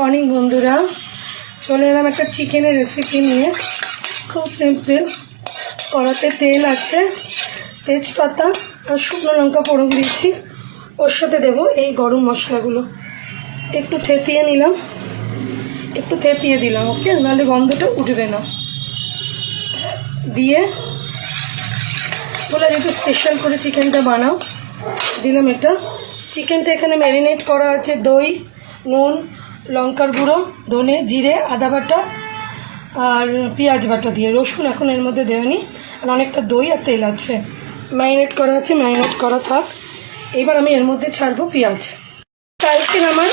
Morning বন্ধুরা, চলে এলাম একটা চিকেনের রেসিপি নিয়ে। খুব সিম্পল। কড়াতে তেল আছে, তেজপাতা আর শুকনো লঙ্কা ফোড়ন দিচ্ছি। ওর সাথে দেবো এই গরম মশলাগুলো। একটু থেতিয়ে নিলাম, একটু থেতিয়ে দিলাম, ওকে, নাহলে গন্ধটা উঠবে না। দিয়ে বলে যেহেতু স্পেশাল করে চিকেনটা বানাও, দিলাম এটা। চিকেনটা এখানে ম্যারিনেট করা আছে দই, নুন, লঙ্কার গুঁড়ো, ধনে, জিরে, আদা বাটা আর পেঁয়াজ বাটা দিয়ে। রসুন এখন এর মধ্যে দেওয়ানি, আর অনেকটা দই আর তেল আছে। ম্যারিনেট করা আছে, ম্যারিনেট করা থাক। এবার আমি এর মধ্যে ছাড়বো পেঁয়াজ। কালকে আমার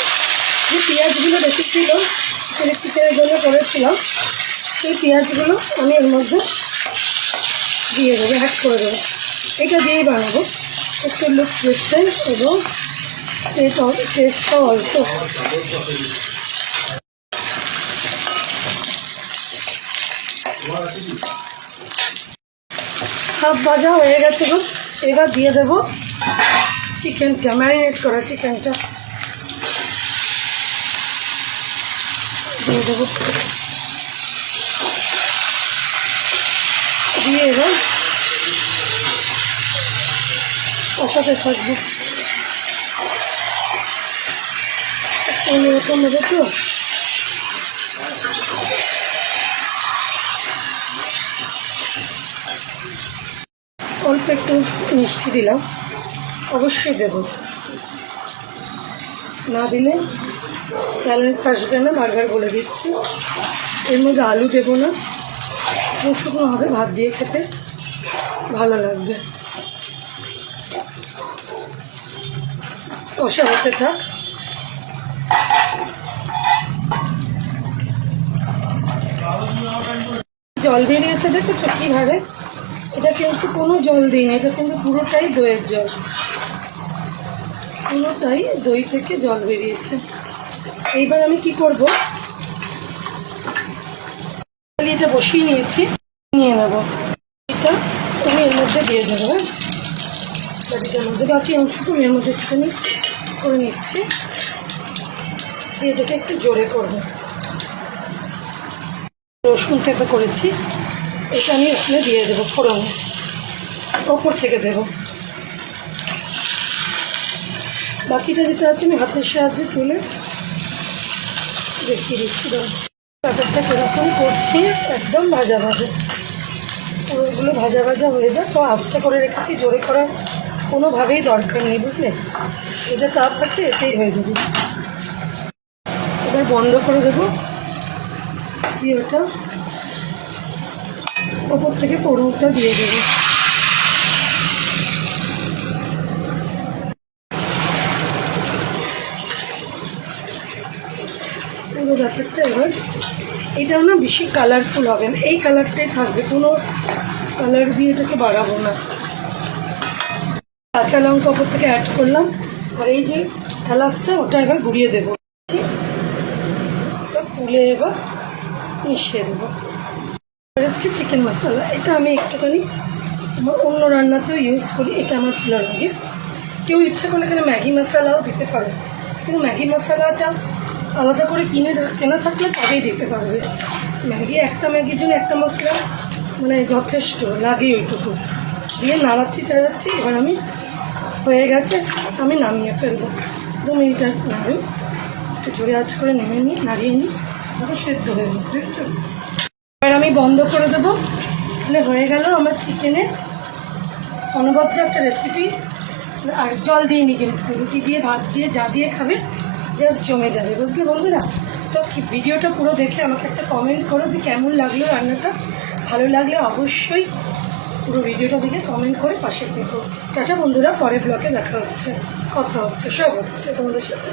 যে পেঁয়াজগুলো রেখেছিল চিকেনের জন্য করেছিলাম, সেই পেঁয়াজগুলো আমি এর মধ্যে দিয়ে দেবো, অ্যাড করে দেবো। এটা দিয়েই বানাবো। একটু লুক দিচ্ছে এবং টেস্টটাও অল্প। হাফ ভাজা হয়ে গেছে গো। এবার দিয়ে দেবো চিকেনটা, ম্যারিনেট করা চিকেনটা দিয়ে দেবো। দিয়ে এবার কষাতে থাকবো। অন্যরকম হবে তো। অল্প একটু মিষ্টি দিলাম, অবশ্যই দেব, না দিলে ব্যালেন্স আসবে না, বারবার বলে দিচ্ছি। এর মধ্যে আলু দেবো না, শুকনো হবে, ভাত দিয়ে খেতে ভালো লাগবে। কষা হতে থাক। জল বেরিয়েছে দেখেছো কীভাবে? এটা কিন্তু কোনো জল দিই, এটা কিন্তু পুরোটাই দইয়ের জল, পুরোটাই দই থেকে জল বেরিয়েছে। এইবার আমি কি করব, এটা বসিয়ে নিয়েছি, নিয়ে নেব। এটা আমি এর মধ্যে দিয়ে দেবো। হ্যাঁ, বাটিটার মধ্যে বাকি অংশটুকু এর মধ্যে একটুখানি করে নিচ্ছি। দিয়ে এটাকে একটু জোরে করবো। রসুন থেতো করেছি, এটা আমি এখানে দিয়ে দেবো ফোড়ন, ওপর থেকে দেবো। বাকিটা যেটা আছে আমি হাতের সাহায্যে তুলে দেখিয়ে দিচ্ছি। ব্যাপারটা কীরকম করছি, একদম ভাজা ভাজা, ওগুলো ভাজা ভাজা হয়ে যায়। তো আস্তে করে রেখেছি, জোরে করার কোনোভাবেই দরকার নেই, বুঝলে? এটা তাপ আছে, এটাই হয়ে যাবে। এবার বন্ধ করে দেবো, দিয়ে ওটা ওপর থেকে ফোড়নটা দিয়ে দেবো। পুরো ব্যাপারটা এবার, এটাও না বেশি কালারফুল হবে না, এই কালারটাই থাকবে, কোনো কালার দিয়ে এটাকে বাড়াবো না। কাঁচা লঙ্কা ওপর থেকে অ্যাড করলাম, আর এই যে এলাচটা ওটা এবার গুঁড়িয়ে দেবো। তো তুলে এবার মিশিয়ে দেবো। হচ্ছে চিকেন মশলা, এটা আমি একটুখানি আমার অন্য রান্নাতেও ইউজ করি, এটা আমার ভালো লাগে। কেউ ইচ্ছা করলে এখানে ম্যাগি মশলাও দিতে পারে, কিন্তু ম্যাগি মশলাটা আলাদা করে কেনা থাকলে তবেই দিতে পারবে। একটা ম্যাগির জন্য একটা মশলা মানে যথেষ্ট লাগে, ওইটুকু দিয়ে নাড়াচ্ছি চাড়াচ্ছি। এবার আমি হয়ে গেছে, আমি নামিয়ে ফেলবো। 2 মিনিট আর নাড়ি, একটু জোরে আঁচ করে নেমে নিই, নাড়িয়ে নিই, ওটা সেদ্ধ হয়ে গেছে, দেখছো? এবার আমি বন্ধ করে দেবো। তাহলে হয়ে গেল আমার চিকেনের অনবদ্য একটা রেসিপি। আর জল দিয়ে নিই, কিন্তু রুটি দিয়ে ভাত দিয়ে যা দিয়ে খাবে জাস্ট জমে যাবে, বুঝলে বন্ধুরা? তো ভিডিওটা পুরো দেখে আমাকে একটা কমেন্ট করো যে কেমন লাগলো রান্নাটা। ভালো লাগলে অবশ্যই পুরো ভিডিওটা দেখে কমেন্ট করে পাশে দেখো। টাটা বন্ধুরা, পরের ব্লগে দেখা হচ্ছে, কথা হচ্ছে, সব হচ্ছে তোমাদের সাথে।